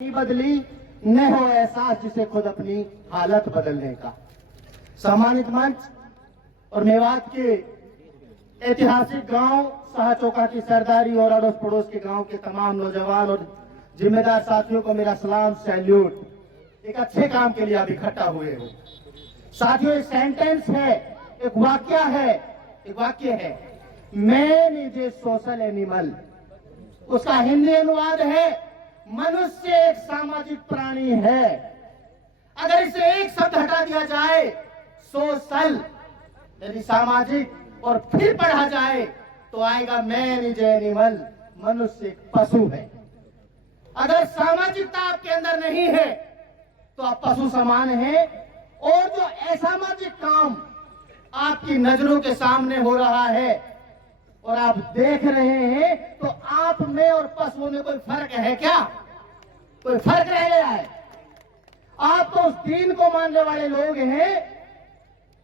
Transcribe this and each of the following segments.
नहीं बदली न हो एहसास जिसे खुद अपनी हालत बदलने का। सम्मानित मंच और मेवात के ऐतिहासिक गांव शाहचौका की सरदारी और अड़ोस पड़ोस के गांव के तमाम नौजवान और जिम्मेदार साथियों को मेरा सलाम, सैल्यूट। एक अच्छे काम के लिए आप इकट्ठा हुए हो साथियों। एक सेंटेंस है, एक वाक्य है, man is a social animal. उसका हिंदी अनुवाद है, मनुष्य एक सामाजिक प्राणी है। अगर इसे एक शब्द हटा दिया जाए, सोशल यानी सामाजिक, और फिर पढ़ा जाए तो आएगा मैन इज एनिमल, मनुष्य एक पशु है। अगर सामाजिकता आपके अंदर नहीं है तो आप पशु समान हैं। और जो असामाजिक काम आपकी नजरों के सामने हो रहा है और आप देख रहे हैं, तो आप में और पशुओं में कोई फर्क है क्या? कोई फर्क रह गया है? आप तो उस दीन को मानने वाले लोग हैं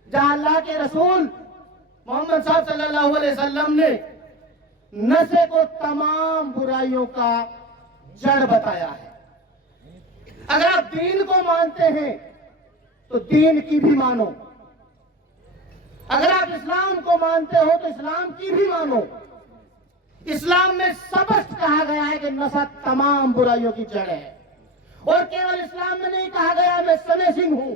जहां अल्लाह के रसूल मोहम्मद साहब सल्लल्लाहु अलैहि वसल्लम ने नशे को तमाम बुराइयों का जड़ बताया है। अगर आप दीन को मानते हैं तो दीन की भी मानो। अगर आप इस्लाम को मानते हो तो इस्लाम की भी मानो। इस्लाम में स्पष्ट कहा गया है कि नशा तमाम बुराइयों की जड़ है। और केवल इस्लाम में नहीं कहा गया मैं समय सिंह हूं,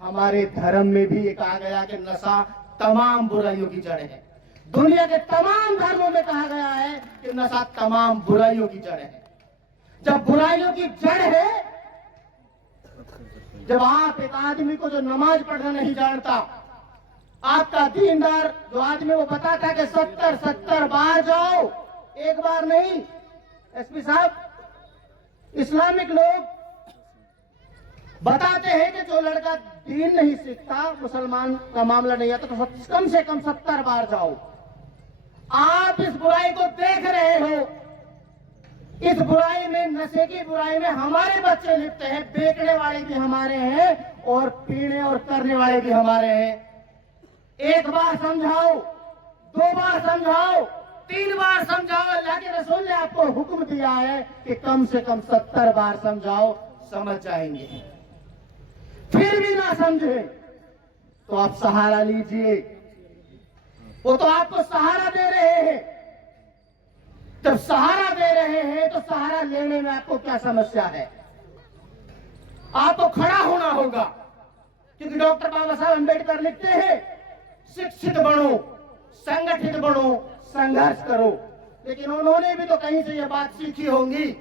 हमारे धर्म में भी ये कहा गया कि नशा तमाम बुराइयों की जड़ है। दुनिया के तमाम धर्मों में कहा गया है कि नशा तमाम बुराइयों की जड़ है। जब बुराइयों की जड़ है, जब आप एक आदमी को जो नमाज पढ़ना नहीं जानता, आपका दीनदार जो आदमी वो बताता कि 70 बार जाओ, एक बार नहीं। एसपी साहब, इस्लामिक लोग बताते हैं कि जो लड़का दीन नहीं सीखता, मुसलमान का मामला नहीं आता, तो कम से कम 70 बार जाओ। आप इस बुराई को देख रहे हो। इस बुराई में, नशे की बुराई में हमारे बच्चे लिप्त हैं। बेचने वाले भी हमारे हैं और पीने और करने वाले भी हमारे हैं। एक बार समझाओ, 2 बार समझाओ, 3 बार समझाओ। अल्लाह के रसूल ने आपको हुक्म दिया है कि कम से कम 70 बार समझाओ, समझ जाएंगे। फिर भी ना समझे तो आप सहारा लीजिए। वो तो आपको सहारा दे रहे हैं। जब सहारा दे रहे हैं तो सहारा लेने में आपको क्या समस्या है? आपको खड़ा होना होगा, क्योंकि डॉक्टर बाबा साहब अम्बेडकर लिखते हैं, शिक्षित बनो, संगठित बनो, संघर्ष करो। लेकिन उन्होंने भी तो कहीं से यह बात सीखी होंगी।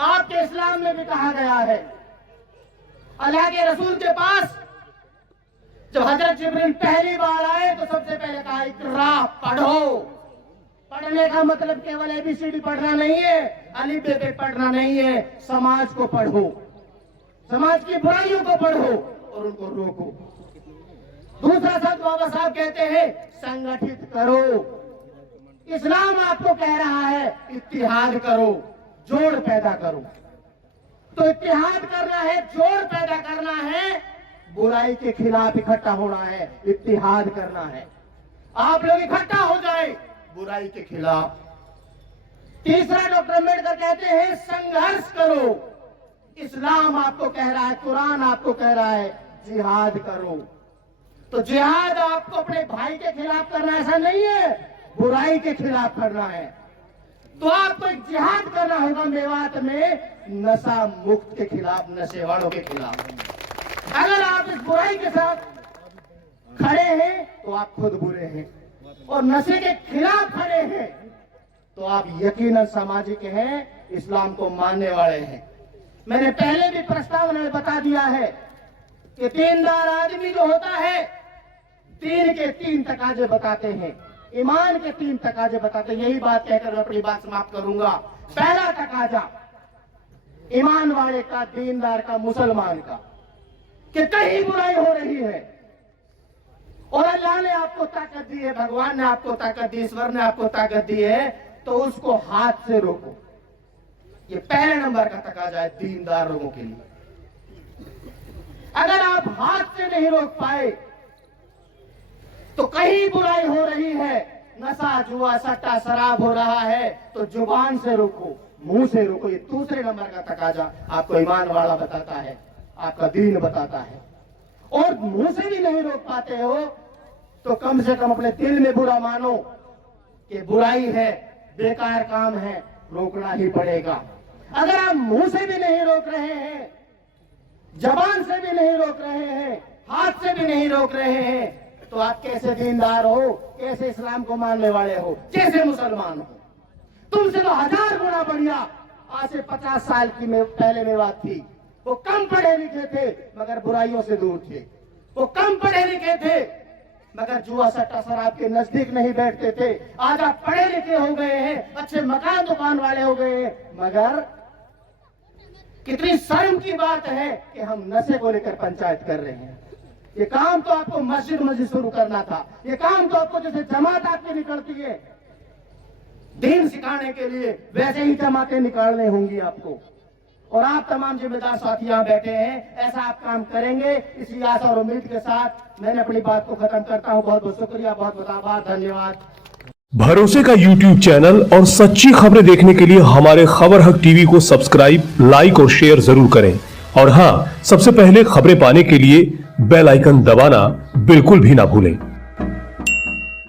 आपके इस्लाम में भी कहा गया है। अल्लाह के रसूल के पास जब हजरत जिब्रील पहली बार आए तो सबसे पहले कहा, इकरा, पढ़ो। पढ़ने का मतलब केवल ABCD पढ़ना नहीं है, अलिफ बे पे पढ़ना नहीं है। समाज को पढ़ो, समाज की बुराइयों को पढ़ो और उनको रोको। दूसरा शब्द बाबा साहब कहते हैं, संगठित करो। इस्लाम आपको कह रहा है इत्तिहाद करो, जोड़ पैदा करो। तो इत्तिहाद करना है, जोड़ पैदा करना है, बुराई के खिलाफ इकट्ठा होना है, इत्तिहाद करना है। आप लोग इकट्ठा हो जाए बुराई के खिलाफ। तीसरा डॉक्टर अम्बेडकर कहते हैं, संघर्ष करो। इस्लाम आपको कह रहा है, कुरान आपको कह रहा है, जिहाद करो। तो जिहाद आपको अपने भाई के खिलाफ करना ऐसा नहीं है, बुराई के खिलाफ करना है। तो आपको एक जिहाद करना होगा मेवात में, नशा मुक्त के खिलाफ, नशे वालों के खिलाफ। अगर आप इस बुराई के साथ खड़े हैं तो आप खुद बुरे हैं, और नशे के खिलाफ खड़े हैं तो आप यकीनन सामाजिक हैं, इस्लाम को मानने वाले हैं। मैंने पहले भी प्रस्तावना में बता दिया है कि दीनदार आदमी जो होता है, दीन के 3 तकाजे बताते हैं, ईमान के 3 तकाजे बताते हैं। यही बात कहकर मैं अपनी बात समाप्त करूंगा। पहला तकाजा ईमान वाले का, दीनदार का, मुसलमान का, कि कहीं बुराई हो रही है और अल्लाह ने आपको ताकत दी है, भगवान ने आपको ताकत दी, ईश्वर ने आपको ताकत दी है, तो उसको हाथ से रोको। ये पहले नंबर का तकाजा है दीनदार लोगों के लिए। अगर आप हाथ से नहीं रोक पाए तो कहीं बुराई हो रही है, नशा, जुआ, सट्टा, शराब हो रहा है, तो जुबान से रोको। मुंह से रोको। ये दूसरे नंबर का तकाजा आपको ईमान वाला बताता है, आपका दीन बताता है। और मुंह से भी नहीं रोक पाते हो तो कम से कम अपने दिल में बुरा मानो कि बुराई है, बेकार काम है, रोकना ही पड़ेगा। अगर आप मुंह से भी नहीं रोक रहे हैं, जबान से भी नहीं रोक रहे हैं, हाथ से भी नहीं रोक रहे हैं, तो आप कैसे दीनदार हो, कैसे इस्लाम को मानने वाले हो, कैसे मुसलमान हो? तुमसे तो 1000 गुना बढ़िया आज से 50 साल की पहले में बात थी। वो कम पढ़े लिखे थे मगर बुराइयों से दूर थे। वो कम पढ़े लिखे थे मगर जुआ सट्टा शराब के नजदीक नहीं बैठते थे। आज आप पढ़े लिखे हो गए हैं, अच्छे मकान दुकान वाले हो गए हैं, मगर कितनी शर्म की बात है कि हम नशे को लेकर पंचायत कर रहे हैं। ये काम तो आपको मस्जिद शुरू करना था। ये काम तो आपको जैसे जमात आपकी निकलती है दीन सिखाने के लिए, वैसे ही जमातें निकालने होंगी आपको। और आप तमाम जिम्मेदार साथी यहाँ बैठे हैं, ऐसा आप काम करेंगे, इसी आशा और उम्मीद के साथ मैंने अपनी बात को खत्म करता हूँ। बहुत बहुत शुक्रिया, बहुत बहुत आभार, धन्यवाद। भरोसे का YouTube चैनल और सच्ची खबरें देखने के लिए हमारे खबर हक टीवी को सब्सक्राइब, लाइक और शेयर जरूर करें। और हाँ, सबसे पहले खबरें पाने के लिए बेल आइकन दबाना बिल्कुल भी ना भूलें।